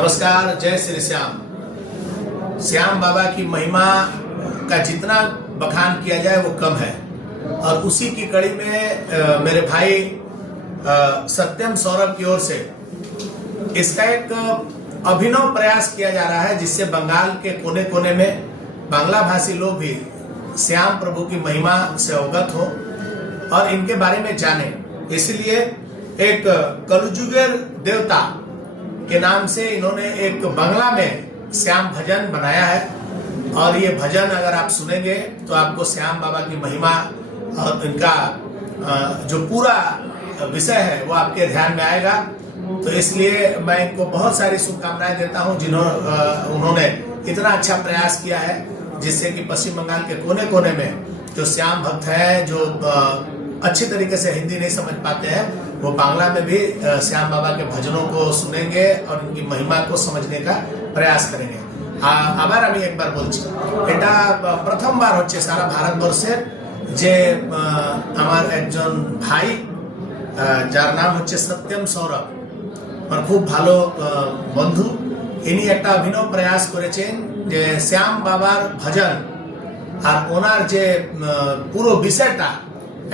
नमस्कार, जय श्री श्याम। श्याम बाबा की महिमा का जितना बखान किया जाए वो कम है और उसी की कड़ी में मेरे भाई सत्यम सौरभ की ओर से इसका एक अभिनव प्रयास किया जा रहा है जिससे बंगाल के कोने कोने में बांग्ला भाषी लोग भी श्याम प्रभु की महिमा से अवगत हो और इनके बारे में जाने। इसलिए एक कलयुगेर देवता के नाम से इन्होंने एक बांग्ला में श्याम भजन बनाया है और ये भजन अगर आप सुनेंगे तो आपको श्याम बाबा की महिमा और इनका जो पूरा विषय है वो आपके ध्यान में आएगा। तो इसलिए मैं इनको बहुत सारी शुभकामनाएं देता हूं उन्होंने इतना अच्छा प्रयास किया है जिससे कि पश्चिम बंगाल के कोने कोने में जो श्याम भक्त है, जो अच्छी तरीके से हिंदी नहीं समझ पाते हैं, वो बांग्ला में भी श्याम बाबा के भजनों को सुनेंगे और उनकी महिमा को समझने का प्रयास करेंगे। আবার আমি একবার বলছি, এটা প্রথমবার হচ্ছে সারা ভারতবর্ষের যে আমার একজন ভাই যার নাম হচ্ছে সত্যম সৌরভ, আমার খুব ভালো বন্ধু, ইনি একটা অভিনব প্রয়াস করেছেন যে শ্যাম বাবার ভজন আর ওনার যে পুরো বিষয়টা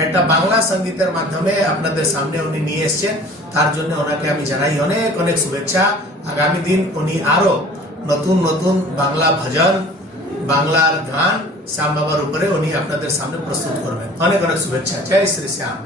একটা বাংলা সঙ্গীতের মাধ্যমে আপনাদের সামনে উনি নিয়ে এসেছেন। তার জন্য ওনাকে আমি জানাই অনেক অনেক শুভেচ্ছা। আগামী দিন উনি আরো নতুন নতুন বাংলা ভজন, বাংলার গান শ্যাম বাবার উপরে উনি আপনাদের সামনে প্রস্তুত করবেন। অনেক অনেক শুভেচ্ছা। জয় শ্রী শ্যাম।